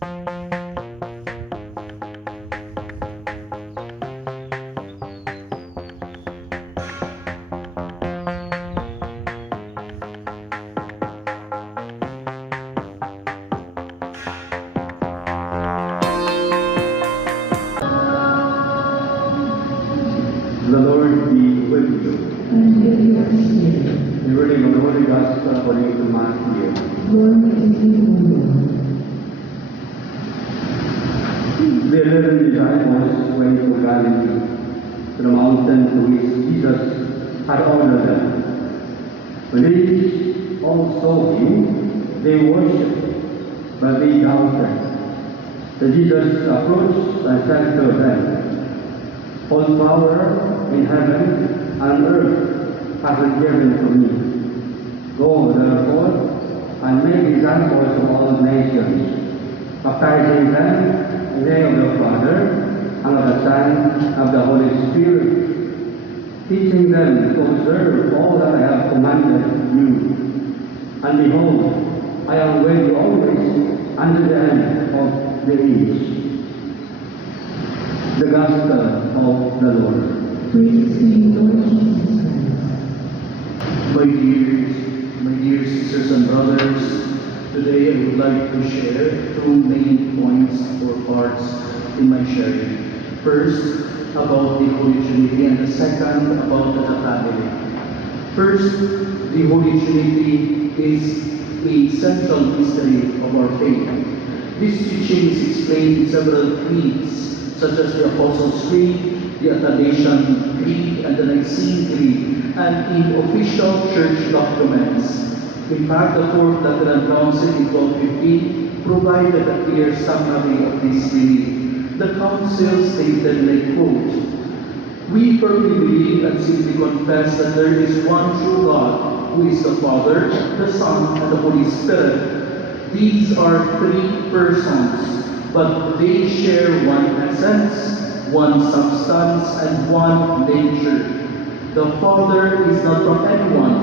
The Lord be with you. And with your spirit. The reading of the Holy Gospel according to Matthew. Glory to you, O Lord. The 11 disciples went to Galilee, to the mountain to which Jesus had ordered them. When they all saw him, they worshipped, but they doubted. Then Jesus approached and said to them, "All power in heaven and earth has been given to me. Go, therefore, and make disciples of all nations, baptizing them in the name of the Father, and of the Son, and of the Holy Spirit, teaching them to observe all that I have commanded you. And behold, I am with you always unto the end of the age." The Gospel of the Lord. Praise to you, Lord Jesus Christ. My dear sisters and brothers, today I would like to share two main points or parts in my sharing. First, about the Holy Trinity, and the second, about the family. First, the Holy Trinity is a central mystery of our faith. This teaching is explained in several creeds, such as the Apostles' Creed, the Athanasian Creed, and the Nicene Creed, and in official church documents. In fact, the Fourth Lateran Council in 1215 provided a clear summary of this belief. The Council stated, and I quote, "We firmly believe and simply confess that there is one true God, who is the Father, the Son, and the Holy Spirit. These are three persons, but they share one essence, one substance, and one nature. The Father is not from anyone,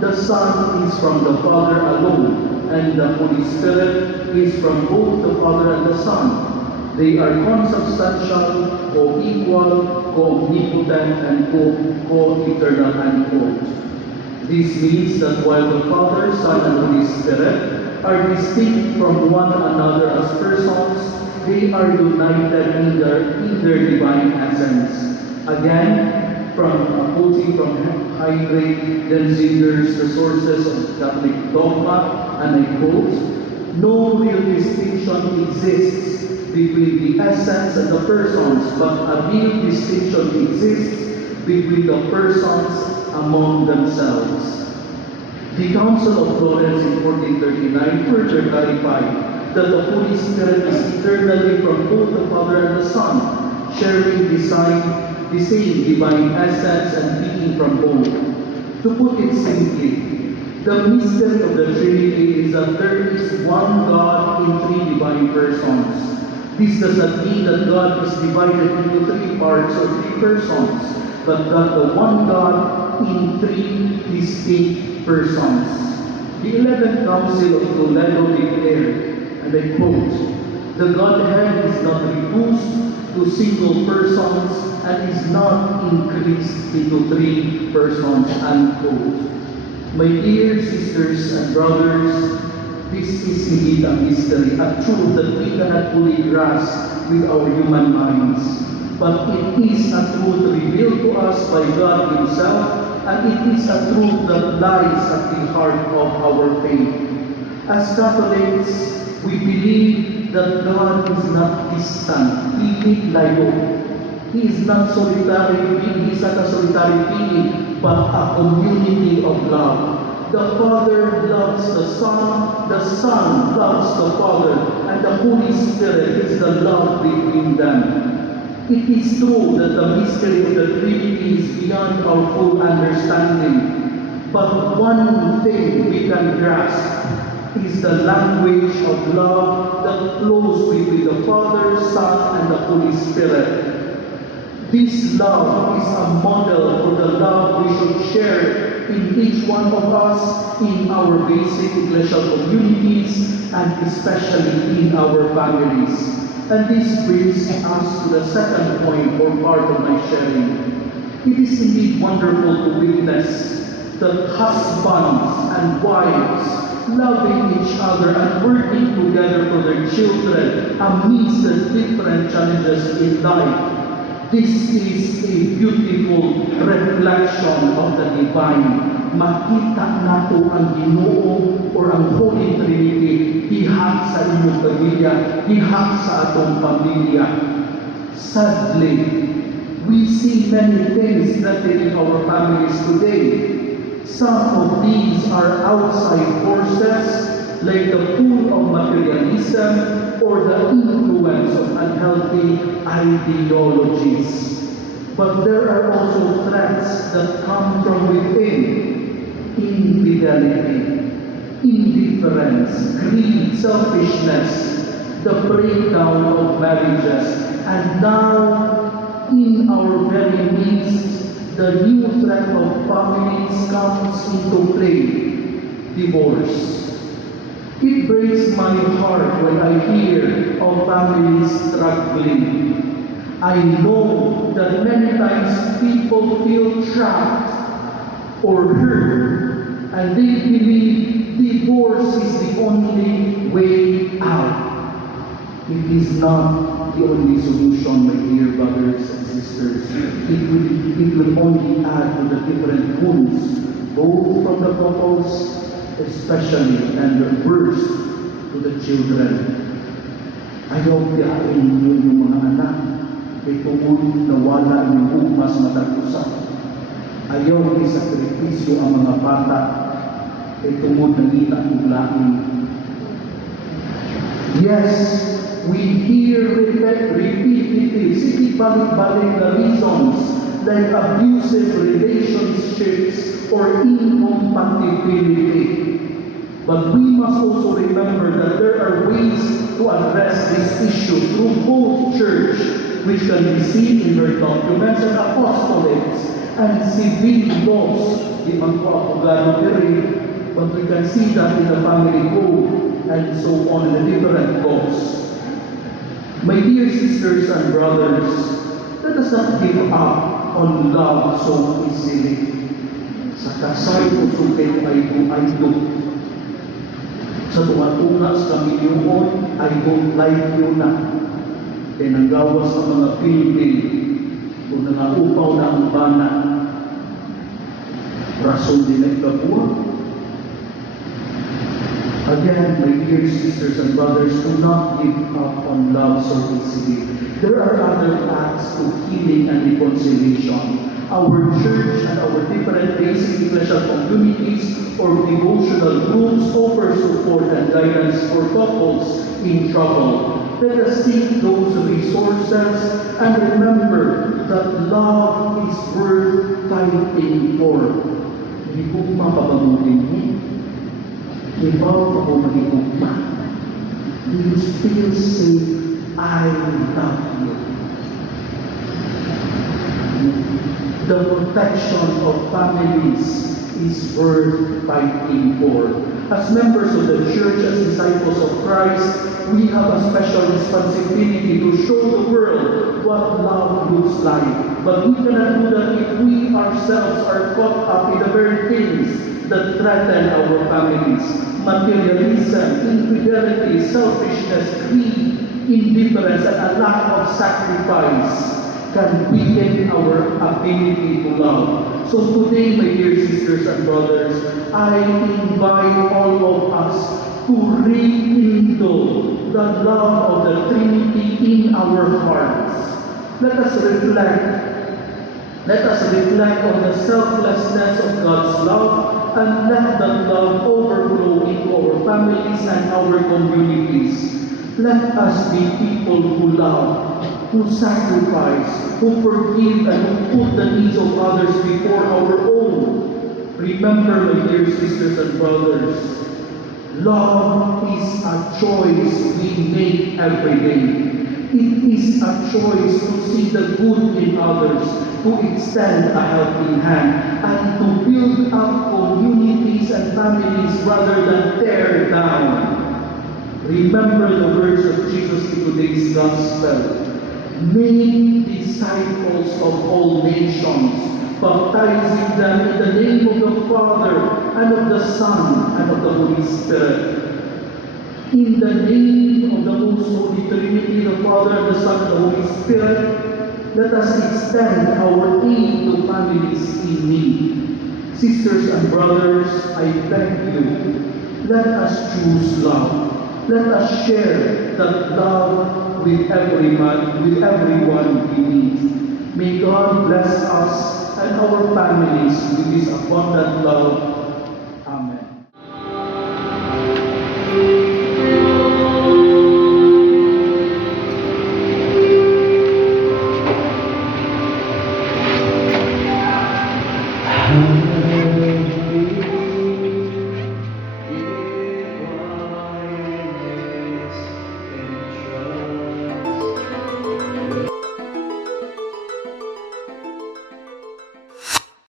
the Son is from the Father alone, and the Holy Spirit is from both the Father and the Son. They are consubstantial, co-equal, co-omnipotent, and co-eternal," unquote. This means that while the Father, Son, and Holy Spirit are distinct from one another as persons, they are united in their divine essence. Again, quoting from Heinrich Denzinger's The Sources of Catholic Dogma, and I quote, "No real distinction exists between the essence and the persons, but a real distinction exists between the persons among themselves." The Council of Florence in 1439 further clarified that the Holy Spirit is eternally from both the Father and the Son, sharing the same divine essence and being from both. To put it simply, the mystery of the Trinity is that there is one God in three divine persons. This does not mean that God is divided into three parts or three persons, but that the one God in three distinct persons. The 11th Council of Toledo declared, and I quote, "The Godhead is not reduced to single persons and is not increased into three persons," unquote. My dear sisters and brothers, this is indeed a mystery, a truth that we cannot fully grasp with our human minds. But it is a truth revealed to us by God Himself, and it is a truth that lies at the heart of our faith. As Catholics, we believe that God is not distant, layo. He is not solitary being, He is not a solitary being, but a community of love. The Father loves the Son loves the Father, and the Holy Spirit is the love between them. It is true that the mystery of the Trinity is beyond our full understanding, but one thing we can grasp is the language of love that flows between the Father, Son, and the Holy Spirit. This love is a model for the love we should share in each one of us, in our basic ecclesial communities, and especially in our families. And this brings us to the second point or part of my sharing. It is indeed wonderful to witness that husbands and wives loving each other and working together for their children amidst the different challenges in life. This is a beautiful reflection of the divine. Makita nato ang Ginoo or ang Holy Trinity diha sa inyong pamilya, diha sa atong pamilya. Sadly, we see many things threatening our families today. Some of these are outside forces, like the pull of materialism or the influence of unhealthy ideologies. But there are also threats that come from within: infidelity, indifference, greed, selfishness, the breakdown of marriages, and now in our very midst, the new threat of families comes into play: divorce. It breaks my heart when I hear of families struggling. I know that many times people feel trapped or hurt, and they believe divorce is the only way out. It is not the only solution, my dear brothers and sisters. It will only add to the different wounds, both from the couples, especially, and the worst, to the children. Ayaw tiyain ninyo yung mga anak, kay tungod na wala yung ugmas matagpusan. Ayaw isakripisyo ang mga bata, kay tungod na nila uglain. Yes, we hear repetitive, sige balik-balik na reasons like abusive relationships or incompatibility. But we must also remember that there are ways to address this issue through both church, which can be seen in her documents and apostolates, and civil laws. Di man po abogado diri, but we can see that in the family code and so on, the different laws. My dear sisters and brothers, let us not give up on love so easily. Sa kasay o sukit ay do. Sa tunga-tunga sa kamilyoon, I don't like you na. Kaya nanggawas ng mga Pilipin kung nangaupaw na ang bana. Rason din ay kabuha. Again, my dear sisters and brothers, do not give up on love so easily. There are other paths to healing and reconciliation. Our church and our different basic ecclesial communities or devotional groups offer support and guidance for couples in trouble. Let us seek those resources and remember that love is worth fighting for. Hindi ko mapapagutin mo. Ibaw ako mahigugma. Do you still say, I love you? The protection of families is worth fighting for. As members of the church, as disciples of Christ, we have a special responsibility to show the world what love looks like. But we cannot do that if we ourselves are caught up in the very things that threaten our families: materialism, infidelity, selfishness, greed, indifference, and a lack of sacrifice can weaken our ability to love. So today, my dear sisters and brothers, I invite all of us to rekindle the love of the Trinity in our hearts. Let us reflect on the selflessness of God's love, and let that love overflow into our families and our communities. Let us be people who love, who sacrifice, who forgive, and who put the needs of others before our own. Remember, my dear sisters and brothers, love is a choice we make every day. It is a choice to see the good in others, to extend a helping hand, and to build up communities and families rather than tear down. Remember the words of Jesus in today's gospel. Make disciples of all nations, baptizing them in the name of the Father, and of the Son, and of the Holy Spirit. In the name of the most Holy Trinity, the Father, and the Son, and the Holy Spirit, let us extend our aid to families in need. Sisters and brothers, I beg you, let us choose love. Let us share that love with everyone we meet. May God bless us and our families with His abundant love